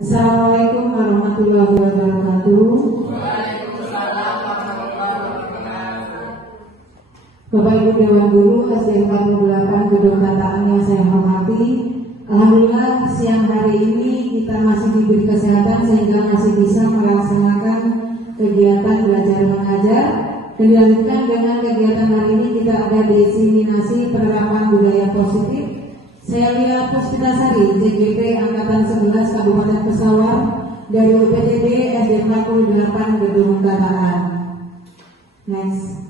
Assalamualaikum warahmatullahi wabarakatuh. Waalaikumsalam warahmatullahi wabarakatuh. Bapak Ibu Dewan Guru SD 48 Gedung Tataan yang saya hormati, alhamdulillah siang hari ini kita masih diberi kesehatan sehingga masih bisa melaksanakan kegiatan belajar mengajar. Dilanjutkan dengan kegiatan hari ini kita ada diseminasi penerapan budaya positif. Saya lihat Puspitasari JGP Angkatan 11 Kabupaten Pesawar dari UPTD SD 48 Gedung Tataan. Next.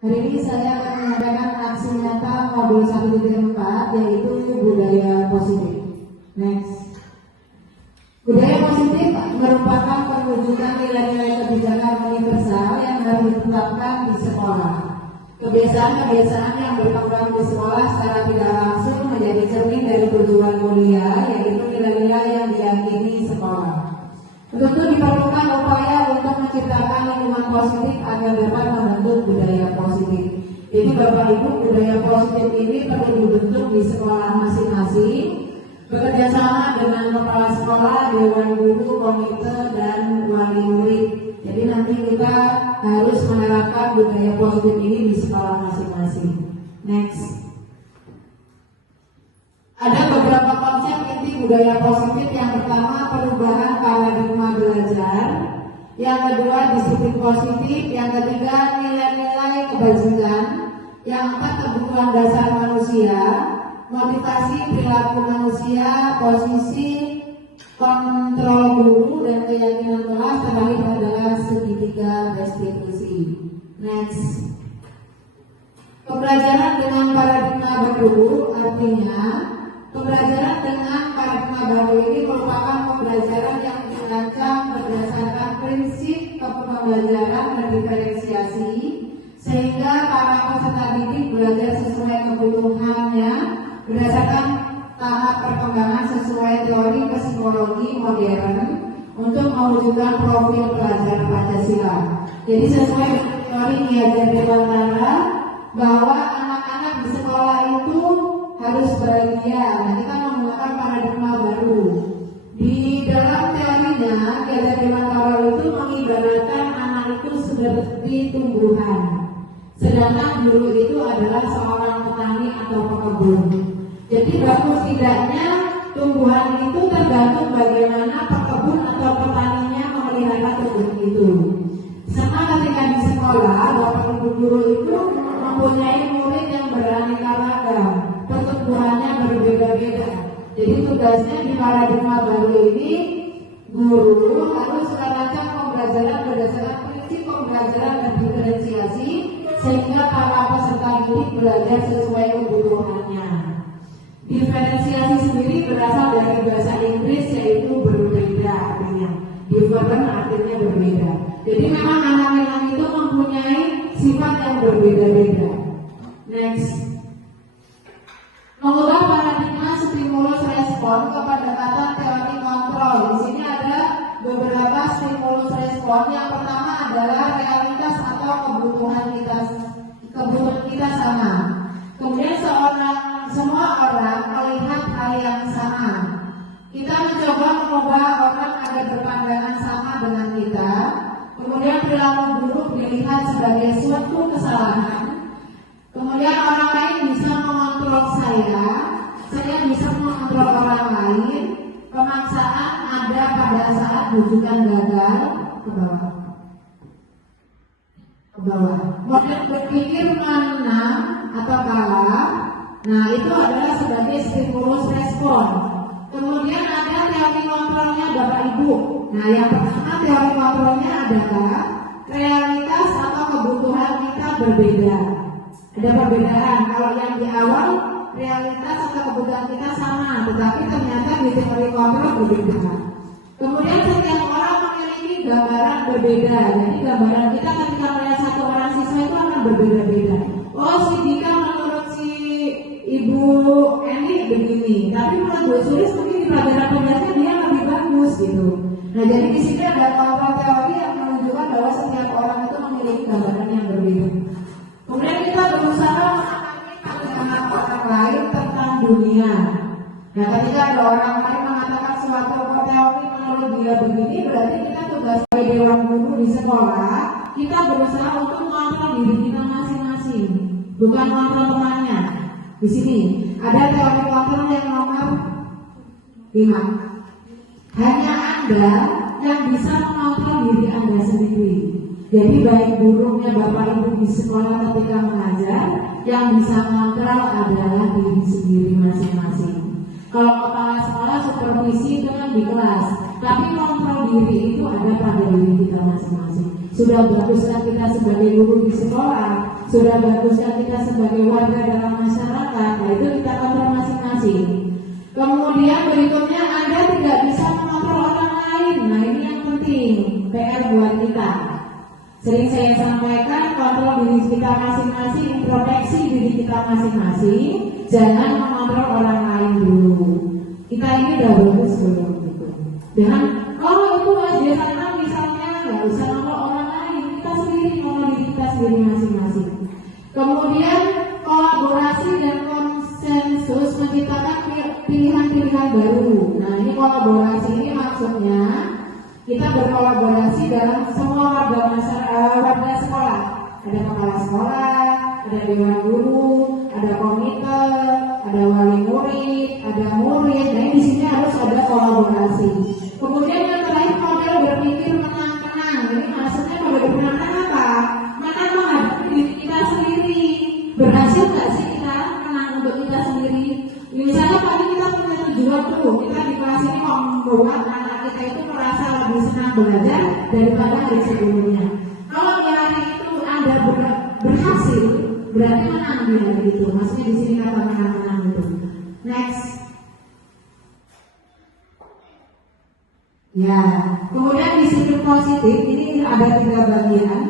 Hari ini saya akan menyampaikan aksi nyata modul 1.4 yaitu budaya positif. Next. Budaya positif merupakan perwujudan nilai-nilai kebijakan universal yang harus ditetapkan di sekolah. Kebiasaan-kebiasaan yang berkembang di sekolah secara tidak langsung menjadi cermin dari tujuan mulia, yaitu nilai-nilai yang diyakini sekolah. Tentu diperlukan upaya untuk menciptakan lingkungan positif agar dapat membentuk budaya positif. Jadi Bapak Ibu, budaya positif ini perlu dibentuk di sekolah masing-masing, bekerjasama dengan kepala sekolah, dewan guru, komite, dan wali murid. Jadi nanti kita harus menerapkan budaya positif ini di sekolah masing-masing. Next. Ada beberapa konsep inti budaya positif. Yang pertama, perubahan paradigma belajar. Yang kedua, disiplin positif. Yang ketiga, nilai-nilai kebajikan. Yang keempat, kebutuhan dasar manusia. Motivasi perilaku manusia, posisi kontrol guru, dan keyakinan kelas. Terakhir adalah segitiga restitusi. Next. Pembelajaran dengan paradigma baru, artinya pembelajaran dengan paradigma baru ini merupakan pembelajaran yang dirancang berdasarkan prinsip pembelajaran berdiferensiasi, sehingga para peserta didik belajar sesuai kebutuhannya berdasarkan tahap perkembangan sesuai teori psikologi modern untuk mewujudkan profil pelajar Pancasila. Jadi sesuai dengan teori Ki Hajar Dewantara bahwa anak-anak di sekolah itu harus bahagia. Nah, kita menggunakan paradigma baru. Di dalam teorinya, Ki Hajar Dewantara itu mengibaratkan anak itu seperti tumbuhan, sedangkan guru itu adalah seorang petani atau pekebun. Jadi bagus tidaknya tumbuhan itu tergantung bagaimana pekebun atau petaninya memelihara kebun itu. Sama ketika di sekolah, Bapak Ibu guru itu mempunyai murid yang beraneka ragam, pertumbuhannya berbeda-beda. Jadi tugasnya di paradigma baru ini, guru harus merancang pembelajaran berdasarkan prinsip pembelajaran berdiferensiasi, sehingga para peserta didik belajar sesuai kebutuhannya. Diferensiasi sendiri berasal dari bahasa Inggris, yaitu berbeda artinya. Different artinya berbeda. Jadi memang anak-anak itu mempunyai sifat yang berbeda-beda. Next. Mengubah paradigma stimulus respon ke pendekatan teori kontrol. Di sini ada beberapa stimulus respon. Yang pertama adalah realitas atau kebutuhan kita sama. Kemudian semua orang melihat hal yang sama. Kita mencoba mengubah orang agar berpandangan sama dengan kita. Kemudian perilaku buruk dilihat sebagai suatu kesalahan. Kemudian orang lain bisa mengontrol saya bisa mengontrol orang lain. Pemaksaan ada pada saat bujukan gagal. Ke bawah. Model berpikir menang atau kalah. Nah, itu adalah sebagai stimulus respon. Kemudian ada teori kontrolnya Bapak Ibu. Nah, yang pertama teori kontrolnya adalah realitas atau kebutuhan kita berbeda. Ada perbedaan. Kalau yang di awal realitas atau kebutuhan kita sama, tetapi ternyata di teori kontrol berbeda. Kemudian setiap orang memiliki gambaran berbeda. Jadi gambaran kita ketika melihat satu orang siswa itu akan berbeda-beda. Oh, si Dika menurut si Ibu Eni begini, tapi menurut Bu Sulis mungkin di pelajaran pembelajaran dia lebih bagus gitu. Nah, jadi di sini ada kontrol teori yang menunjukkan bahwa setiap orang itu memiliki gambaran yang berbeda. Kemudian kita berusaha memahami pandangan orang lain tentang dunia. Nah, ketika ada orang lain mengatakan suatu teori kalau dia begini berarti kita tugas sebagai dewan guru di sekolah, kita berusaha untuk mengontrol diri kita masing-masing, bukan mengontrol temannya. Di sini ada teori kontrol yang nomor 5. Hanya Anda yang bisa mengontrol diri Anda sendiri. Jadi baik buruknya Bapak Ibu di sekolah ketika mengajar, yang bisa mengontrol adalah diri sendiri masing-masing. Kalau kepala sekolah supervisi itu kan di kelas, tapi kontrol diri itu ada pada diri kita masing-masing. Sudah baguskah kita sebagai guru di sekolah, sudah baguskah kita sebagai warga dalam masyarakat, nah itu kita kontrol masing-masing. Kemudian berikutnya Anda tidak bisa mengontrol orang lain. Nah ini yang penting, PR buat kita. Sering saya sampaikan, kontrol diri kita masing-masing, introspeksi diri kita masing-masing. Jangan mengontrol orang lain dulu. Kita ini udah bagus belum gitu. Jangan, oh itu di sana misalnya nggak usah ngontrol orang lain. Kita sendiri mengontrol diri kita sendiri masing-masing. Kemudian kolaborasi dan konsensus menciptakan pilihan-pilihan baru. Nah ini kolaborasi ini maksudnya kita berkolaborasi dalam semua warga sekolah. Ada kepala sekolah, ada dewan guru, ada komite, ada wali murid, ada murid. Nah di sini harus ada kolaborasi. Kemudian yang terakhir model berpikir menang-menang. Ini maksudnya model menang-menang apa? Menang menghadapi diri kita sendiri. Berhasil nggak sih kita menang untuk kita sendiri? Misalnya tadi kita punya tujuan tuh, kita di kelas ini mau membuat anak kita itu merasa lebih senang belajar daripada hari sebelumnya. Kalau di hari itu Anda berhasil, berarti menang di hari itu. Maksudnya di sini kata menang-menang itu. Next. Ya, kemudian disiplin positif ini ada 3 bagian.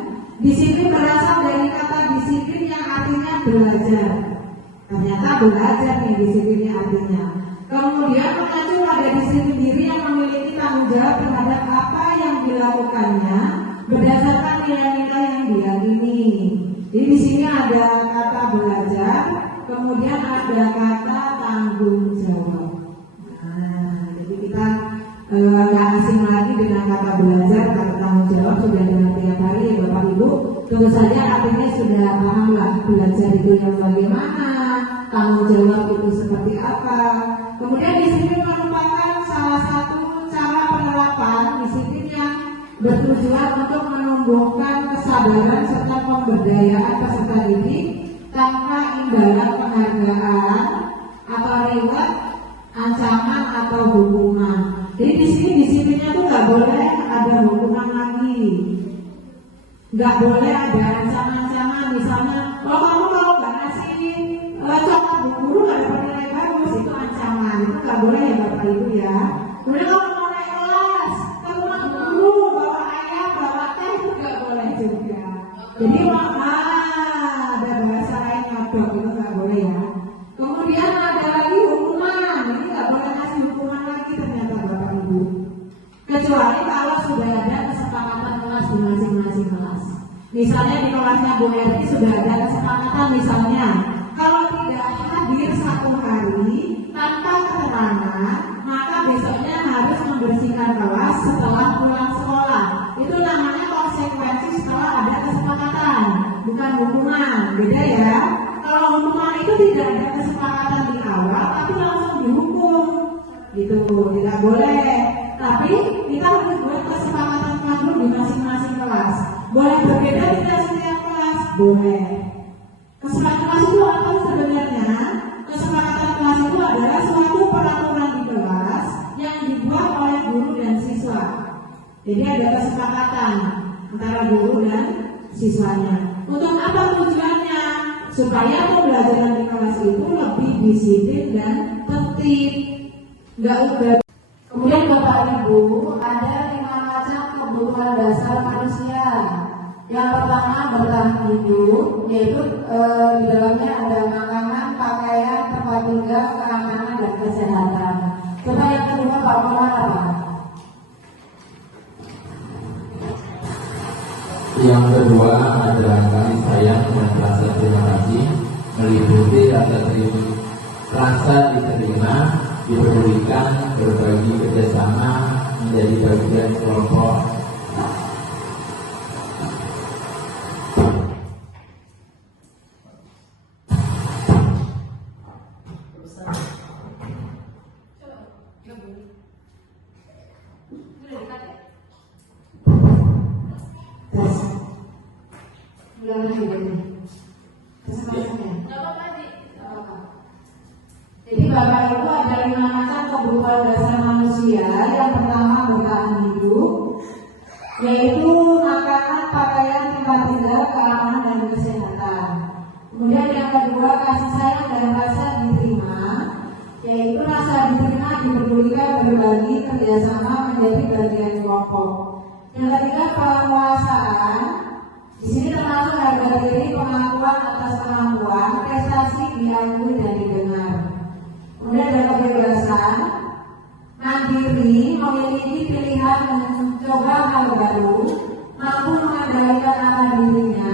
Disiplin berasal dari kata disiplin yang artinya belajar. Ternyata belajar nih disiplinnya artinya. Kemudian mengacu pada disiplin diri yang memiliki tanggung jawab terhadap apa yang dilakukannya berdasarkan nilai-nilai yang diyakini. Jadi di sini ada kata belajar, kemudian ada kata tanggung jawab. Nah, jadi kita nggak asing lagi dengan kata belajar, kata tanggung jawab sudah dengar tiap hari Bapak Ibu. Tentu saja artinya sudah paham lah belajar itu yang bagaimana, tanggung jawab itu seperti apa. Kemudian disiplin merupakan salah satu cara penerapan disiplin yang bertujuan untuk menumbuhkan kesadaran serta pemberdayaan peserta didik tanpa imbalan penghargaan atau reward, ancaman atau hukuman. Jadi di sini disiplinnya tuh nggak boleh ada hukuman lagi, nggak boleh ada ancaman-ancaman. Misalnya, kamu kalau nggak ngasih coklat bu guru nggak dapat nilai bagus, itu ancaman, itu nggak boleh ya Bapak Ibu ya. Kemudian kalau mau naik kelas, ke rumah guru bawa ayam, bawa teh itu nggak boleh juga. Jadi ada bahasa lain nyodok, itu nggak boleh ya. Kemudian ada lagi hukuman, ini nggak boleh ngasih hukuman lagi ternyata Bapak Ibu. Kecuali kalau sudah ada kesepakatan kelas di masing-masing kelas. Misalnya di kelasnya Bu Erti sudah ada kesepakatan, misalnya kalau tidak hadir 1 hari tanpa keterangan, maka besoknya harus membersihkan kelas setelah pulang sekolah. Itu namanya konsekuensi setelah ada kesepakatan, bukan hukuman. Beda ya. Kalau hukuman itu tidak ada kesepakatan di awal, tapi langsung dihukum, gitu, tidak boleh. Tapi kita harus buat kesepakatan kelas di masing-masing kelas. Boleh berbeda tidak setiap kelas? Boleh. Kesepakatan kelas itu apa sebenarnya? Kesepakatan kelas itu adalah suatu peraturan di kelas yang dibuat oleh guru dan siswa. Jadi ada kesepakatan antara guru dan siswanya. Untuk apa tujuannya? Supaya pembelajaran di kelas itu lebih disiplin dan tertib. Nggak udah. Kemudian Bapak Ibu, ada 5 macam kebutuhan dasar manusia. Yang pertama bertahan hidup, yaitu di dalamnya ada makanan, pakaian, tempat tinggal, keamanan dan kesehatan. Coba yang kedua Pak Molar apa? Yang kedua adalah kasih sayang dan rasa terima kasih, meliputi rasa diterima, dipedulikan, berbagi kerjasama, menjadi bagian kelompok. Jadi Bapak Ibu ada 5 macam kebutuhan dasar manusia. Yang pertama bertahan hidup, yaitu makanan, pakaian, tempat tinggal, keamanan dan kesehatan. Kemudian yang kedua kasih sayang dan rasa diterima, yaitu rasa diterima, dipedulikan, berbagi, kerjasama, menjadi bagian kelompok. Yang ketiga penguasaan. Di sini termasuk harga diri, pengakuan atas kemampuan, prestasi diakui dan didengar. Kemudian ada kebebasan, mandiri, memiliki pilihan mencoba hal baru, mampu mengendalikan akal dirinya.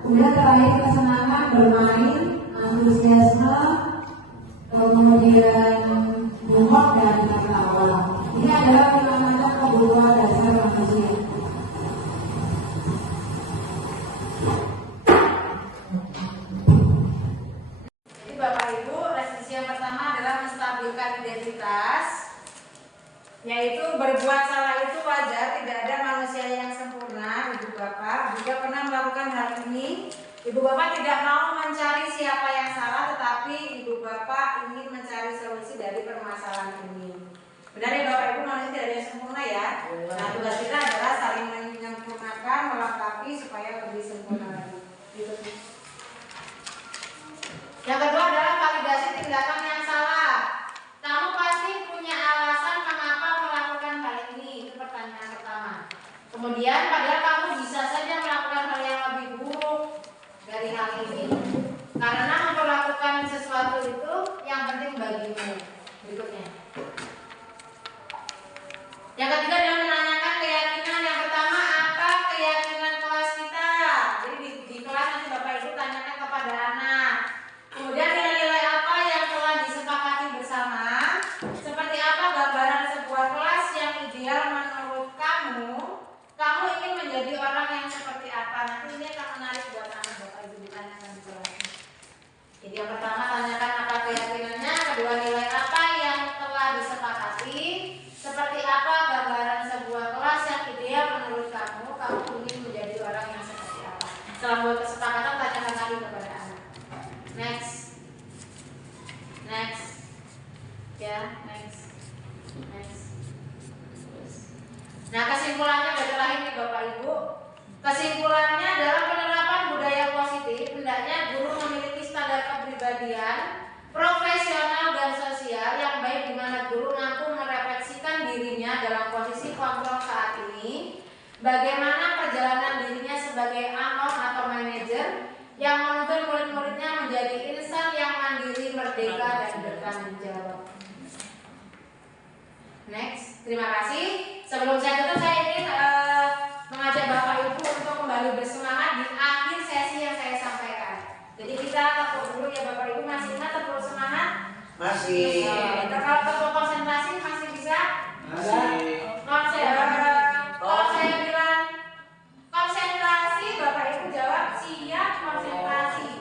Kemudian terakhir kesenangan bermain, antusiasme, kemudian humor dan tertawa. Ini adalah 5 macam kebutuhan dasar manusia. Identitas, yaitu berbuat salah itu wajar, tidak ada manusia yang sempurna. Ibu Bapak juga pernah melakukan hal ini. Ibu Bapak tidak mau mencari siapa yang salah, tetapi Ibu Bapak ingin mencari solusi dari permasalahan ini. Benar ya Bapak Ibu, manusia tidak ada yang sempurna ya. Nah, tugas kita adalah saling menyempurnakan, melengkapi supaya lebih sempurna lagi. Yang kedua adalah validasi tindakan yang salah. Kamu pasti punya alasan mengapa melakukan hal ini. Itu pertanyaan pertama. Kemudian padahal kamu bisa saja melakukan hal yang lebih buruk dari hal ini, karena memperlakukan sesuatu itu yang penting bagimu. Berikutnya. Yang ketiga adalah menanyakan keyakinan. Yang pertama, apa keyakinan kelas kita? Jadi di kelas nanti Bapak Ibu tanyakan kepada anak. Kemudian nilai-nilai apa yang telah disepakati bersama? Seperti apa gambaran sebuah kelas yang ideal menurut kamu? Kamu ingin menjadi orang yang seperti apa? Nanti ini akan menarik buat anak Bapak Ibu ditanyakan di kelas. Jadi yang pertama tanyakan apa keyakinannya, kedua nilai apa yang telah disepakati, seperti apa gambaran sebuah kelas yang ideal menurut kamu? Kamu ingin menjadi orang yang seperti apa? Setelah buat kesepakatan tanyakan lagi kepada anak. Next, ya, next. Nah, kesimpulannya dari terakhir nih Bapak Ibu. Kesimpulannya adalah penerapan budaya positif. Hendaknya guru memiliki standar kepribadian, profesional dan sosial yang baik, di mana guru mampu merefleksikan dirinya dalam posisi kontrol saat ini. Bagaimana perjalanan dirinya sebagai anom atau manajer yang menuntun murid-muridnya menjadi insan yang mandiri, merdeka, dan bertanggung jawab. Next, terima kasih. Sebelum saya tutup, saya ingin mengajak Bapak Ibu untuk kembali bersemangat di akhir sesi yang saya sampaikan. Jadi kita tepuk dulu ya Bapak Ibu. Masih ingat tepuk semangat? Masih. Kalau tepuk konsentrasi masih bisa? Masih. Kalau saya bilang konsentrasi, Bapak Ibu jawab siap konsentrasi.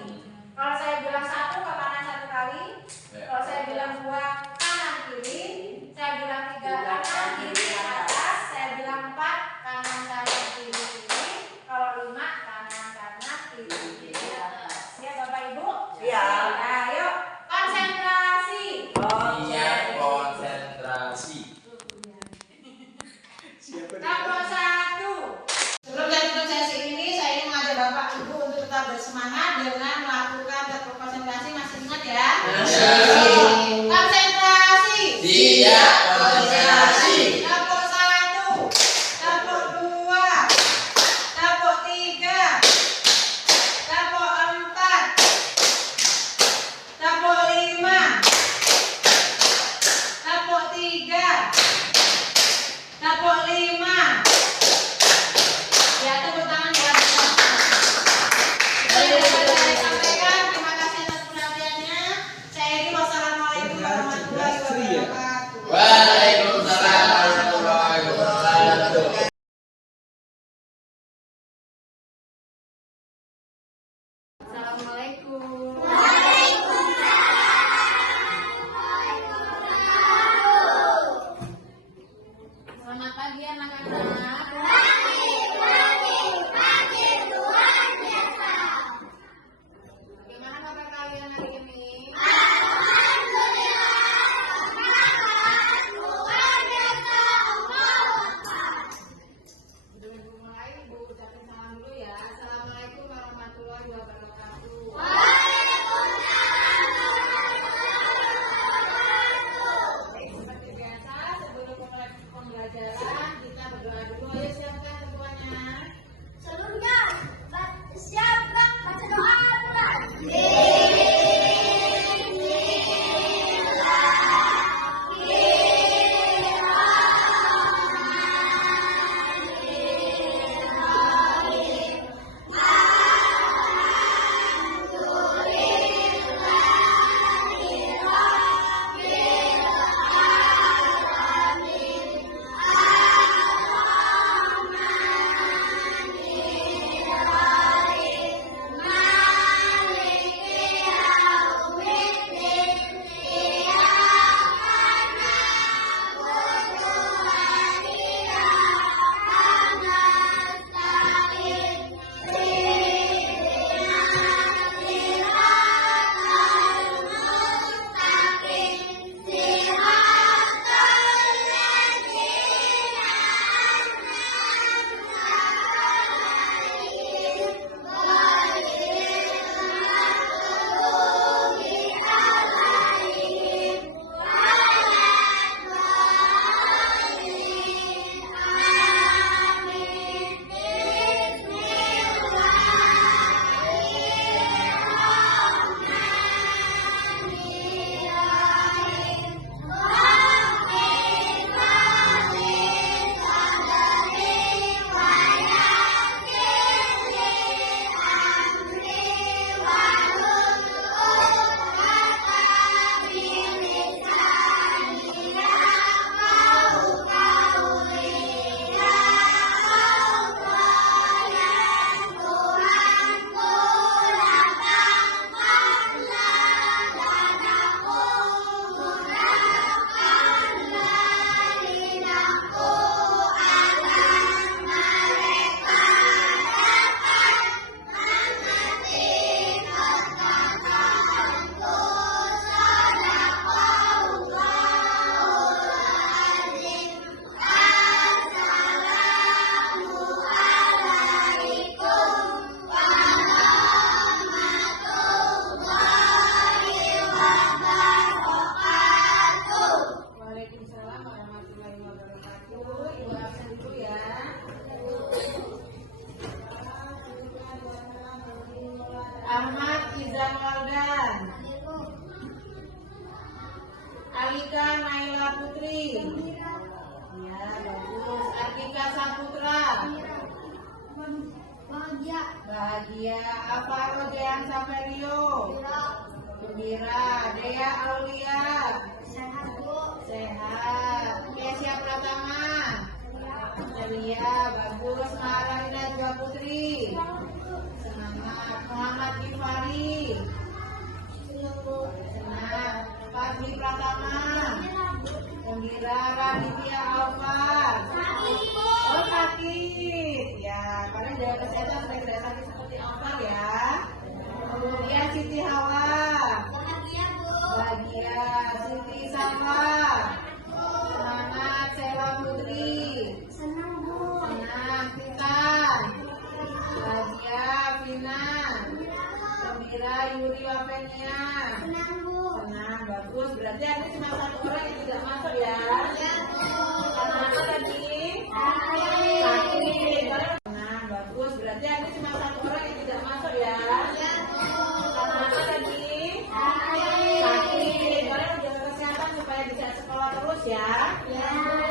Kalau saya bilang 1 ke kanan 1 kali, kalau saya bilang 2 kanan kiri, saya bilang 3 kanan kiri atas, saya bilang 4 kanan kanan kiri kiri, kalau 5 kanan kanan kiri kiri atas. Siap Bapak Ibu? Siap. Nah, yuk konsentrasi. Konsentrasi. Nomor 1. Sebelum saya tutup sesi ini, saya ingin mengajak Bapak Ibu untuk tetap bersemangat dengan melakukan tepuk konsentrasi. Masih ingat ya? Masih. Konsentrasi. Siap, konsentrasi. Tepuk 1, tepuk 2, tepuk 3, tepuk 4, tepuk 5, tepuk 3, tepuk 5. Ya, tepuk tangan buat saya sampaikan. Terima kasih atas perhatiannya. Saya ini Ahmad Izan Waldan. Alika Naila Putri. Ya, bagus. Atika Saputra. Bahagia. Alvaro Dean Saverio. Gembira. Dea Aulia. Sehat. Kesia Pratama. Ceria. Bagus. Maharina Dua Putri. Semangat. Muhammad Gifari. Senang. Fadli Pratama. Gembira. Raditya Alfar. Oh, sakit. Ya, kalian jaga kesehatan supaya tidak sakit seperti Alfar ya. Kemudian Siti Hawa. Bahagia. Siti Safa. Semangat. Sela Putri. Senang. Titan. Bahagia. Vina. Gembira. Yuri Wapenia. Senang. Bagus. Berarti ada cuma satu orang yang tidak masuk ya. Karena apa tadi? Sakit. Nah, bagus. Berarti ada cuma satu orang yang tidak masuk ya. Karena apa tadi? Sakit. Kalian jaga kesehatan supaya bisa sekolah terus ya.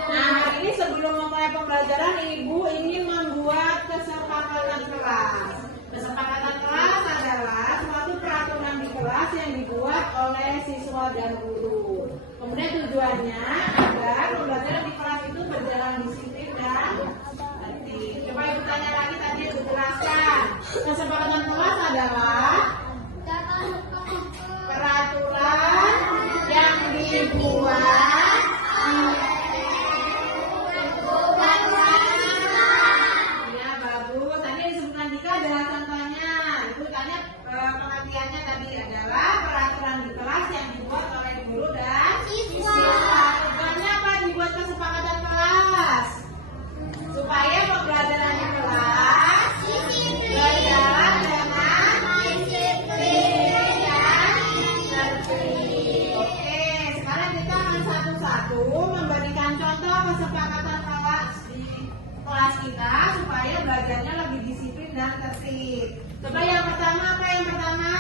Nah, hari ini sebelum memulai pembelajaran, Ibu ingin membuat kesepakatan kelas. Kesepakatan kelas adalah suatu peraturan di kelas yang dibuat oleh siswa dan guru. Kemudian tujuannya agar pembelajaran di kelas itu berjalan disiplin dan tertib. Coba Ibu tanya lagi tadi Ibu jelaskan. Kesepakatan kelas adalah peraturan yang dibuat ya, bagus. Tadi disebutkan Dika adalah contohnya. Ibu tanya pengertiannya tadi adalah peraturan di kelas yang dibuat oleh guru dan siswa. Tujuannya apa dibuat kesepakatan kelas? Supaya pembelajaran di kelas berjalan dengan disiplin dan tertib. Oke, sekarang kita akan satu-satu memberikan contoh kesepakatan kelas di kelas kita supaya belajarnya lebih disiplin dan tertib. Coba yang pertama, apa yang pertama?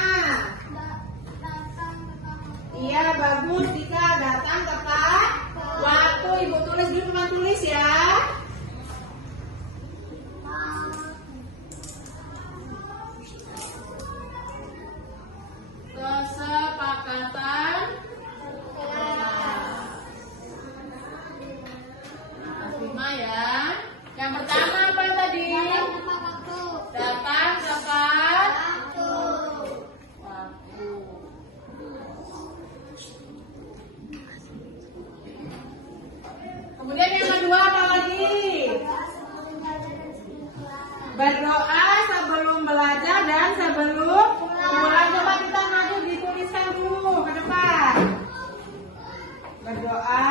Iya, bagus. Dika, datang tepat waktu. Ibu tulis dulu, teman tulis ya. Kesepakatan lima ya. Yang pertama apa tadi? Datang tepat waktu. Kemudian yang kedua apa lagi? Berdoa sebelum belajar dan sebelum pulang. Coba kita maju dituliskan dulu ke depan. Berdoa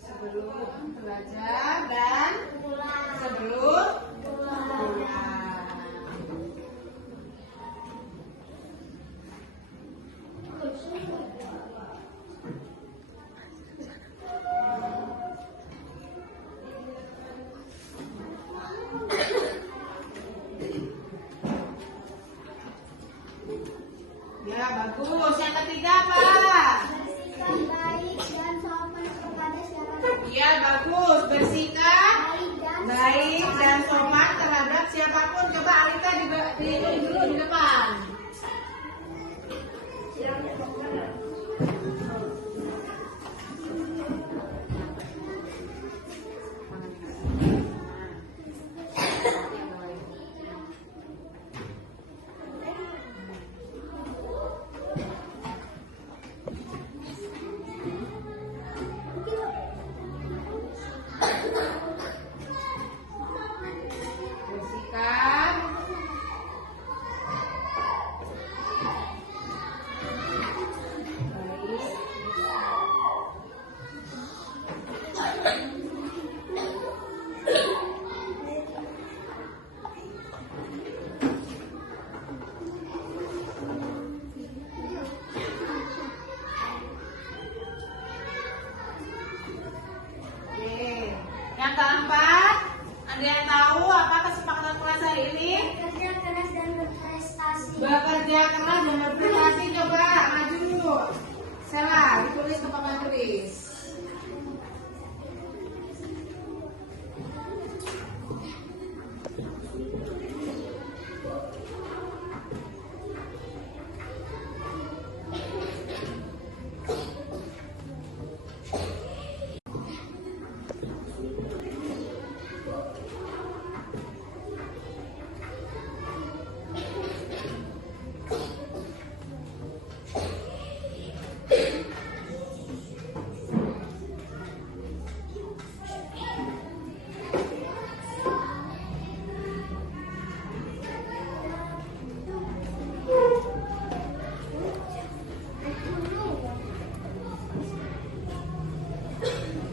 sebelum belajar dan sebelum pulang. Ya, bagus. Yang ketiga apa? Ya, bagus. Bersikap baik dan sopan terhadap siapapun. Coba Alika dulu di depan. Bersikap Bekerja keras dan berprestasi. Coba maju. Salah, ditulis ke papan tulis.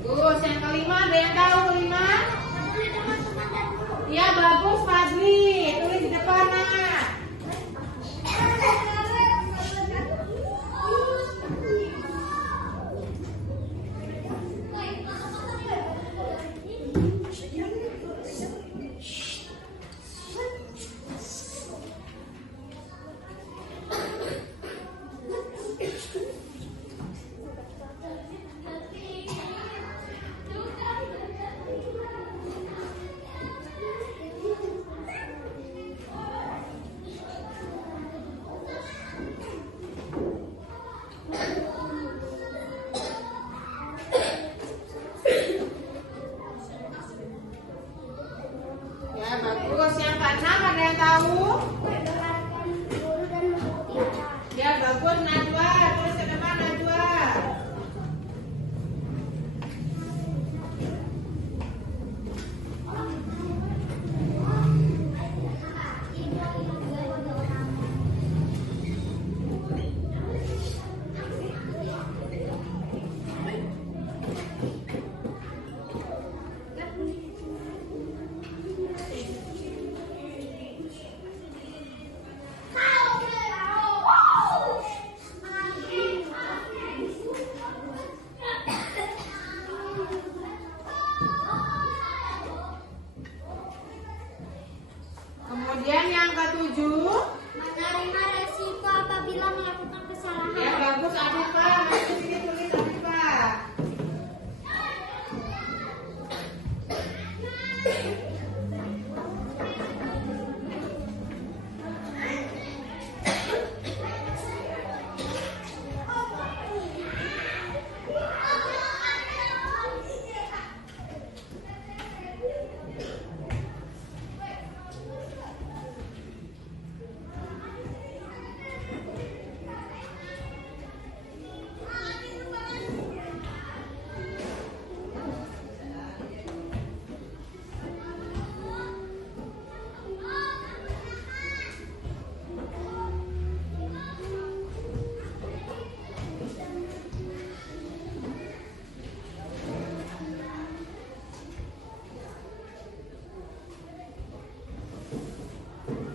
Bagus, yang kelima ada yang tahu kelima? Ya bagus Fadli, tulis di depan nak. Ya bagus, yang keenam ada yang tahu? Ya bagus Najwa, terus ke depan Najwa. Kemudian yang ketujuh, Menerima resiko apabila melakukan kesalahan. ya bagus Afifa, masuk sini tulis Afifa.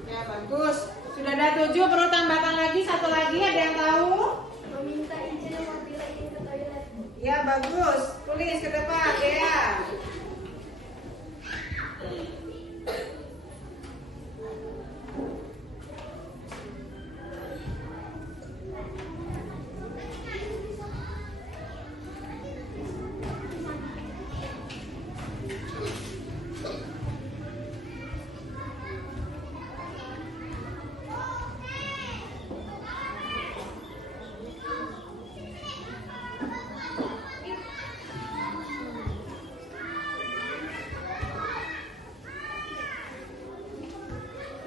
Ya bagus. Sudah ada 7, perlu tambahkan lagi satu lagi, ada yang tahu? Meminta izin apabila ingin ke toilet. Ya bagus. Tulis ke depan ya.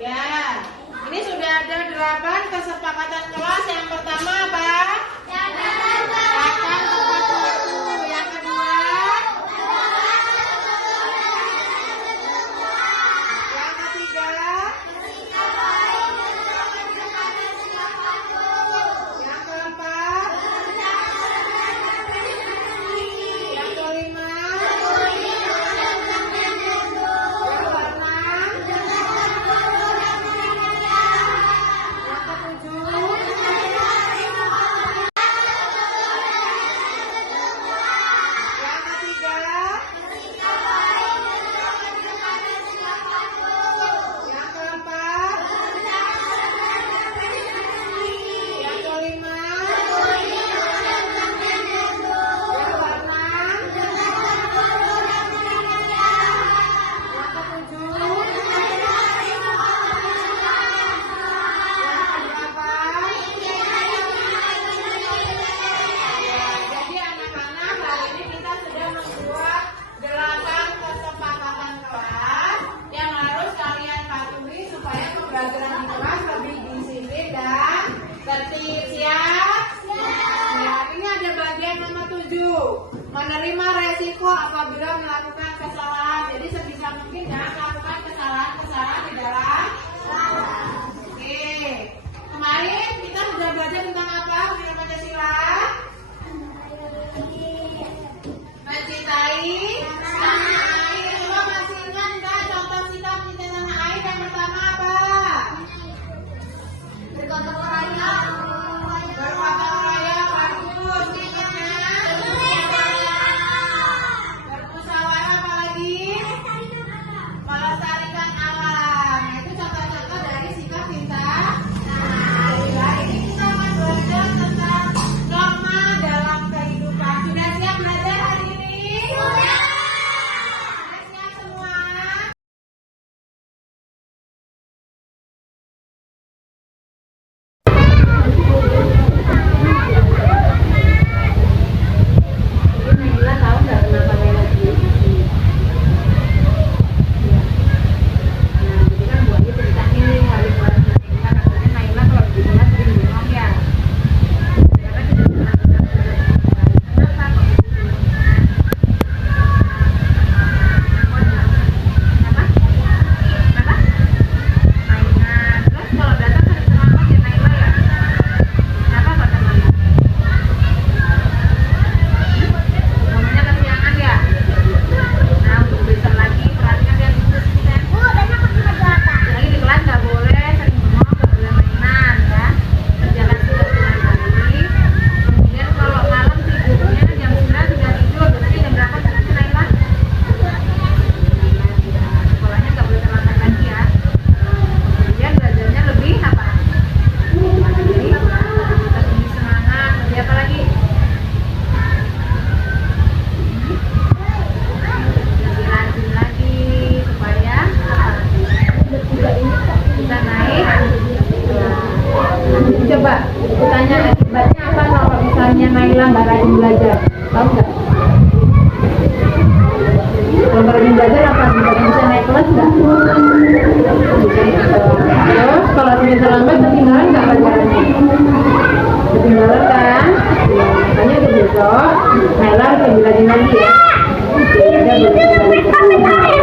Ya, ini sudah ada 8 kesepakatan kelas. Yang pertama apa? Akan tepat waktu. Yang kedua? Yang ketiga? Yang keempat? Yang kelima? Yang keenam? Yang ketujuh? pembelajaran di kelas lebih disiplin dan tertib. Siap? Ya, ini ada bagian nomor 7. Menerima resiko apabila melakukan kesalahan. Jadi sebisa mungkin jangan melakukan kesalahan-kesalahan di dalam kelas. Oke. Kemarin kita sudah belajar tentang apa? Bagaimana Pancasila? Mencintai tanah air. Coba masih ingat nggak contoh sikap mencintai tanah air? Yang pertama apa? Bergotong royong. Bergotong royong. Bagus. Ingatnya? Bermusyawarah, apa lagi? Melestarikan alam. Nah, itu contoh-contoh dari sikap cinta. Nah, ini kita akan belajar tentang norma dalam kehidupan. Sudah siap belajar hari ini? Sudah siap semua? Naila tahu nggak kenapa Naila diisi? Nah, jadi kan Bu Ayu cerita nih wali kelasnya Naila, katanya Naila kalau di kelas sering bengong ya. Karena tidak pernah kenapa kok gitu? Kenapa? Kenapa? Mainan. Terus kalau datang sering terlambat ya Naila ya? Kenapa kok terlambat? Ngomongnya kesiangan ya? Nah, untuk besok lagi perhatikan biar konsisten. Lagi di kelas nggak boleh sering ngomong, nggak boleh mainan ya. Kerjakan tugas dengan baik. Kemudian kalau malam tidurnya jam 9 sudah tidur. Biasanya jam berapa tidur sih Naila? Sekolahnya nggak boleh terlambat lagi ya. Kemudian belajarnya lebih apa? Jadi lebih semangat. Lebih apa lagi? Lebih rajin lagi supaya bisa naik. Coba tanya akibatnya apa kalau misalnya Naila nggak rajin belajar, tahu nggak? Kalau nggak rajin belajar apa? Nggak bisa naik kelas nggak? Terus kalau sudah terlambat ketinggalan nggak pelajarannya? Ketinggalan kan? Ya, makanya untuk besok Naila harus lebih rajin lagi ya. Ada boleh kembali ke kelas.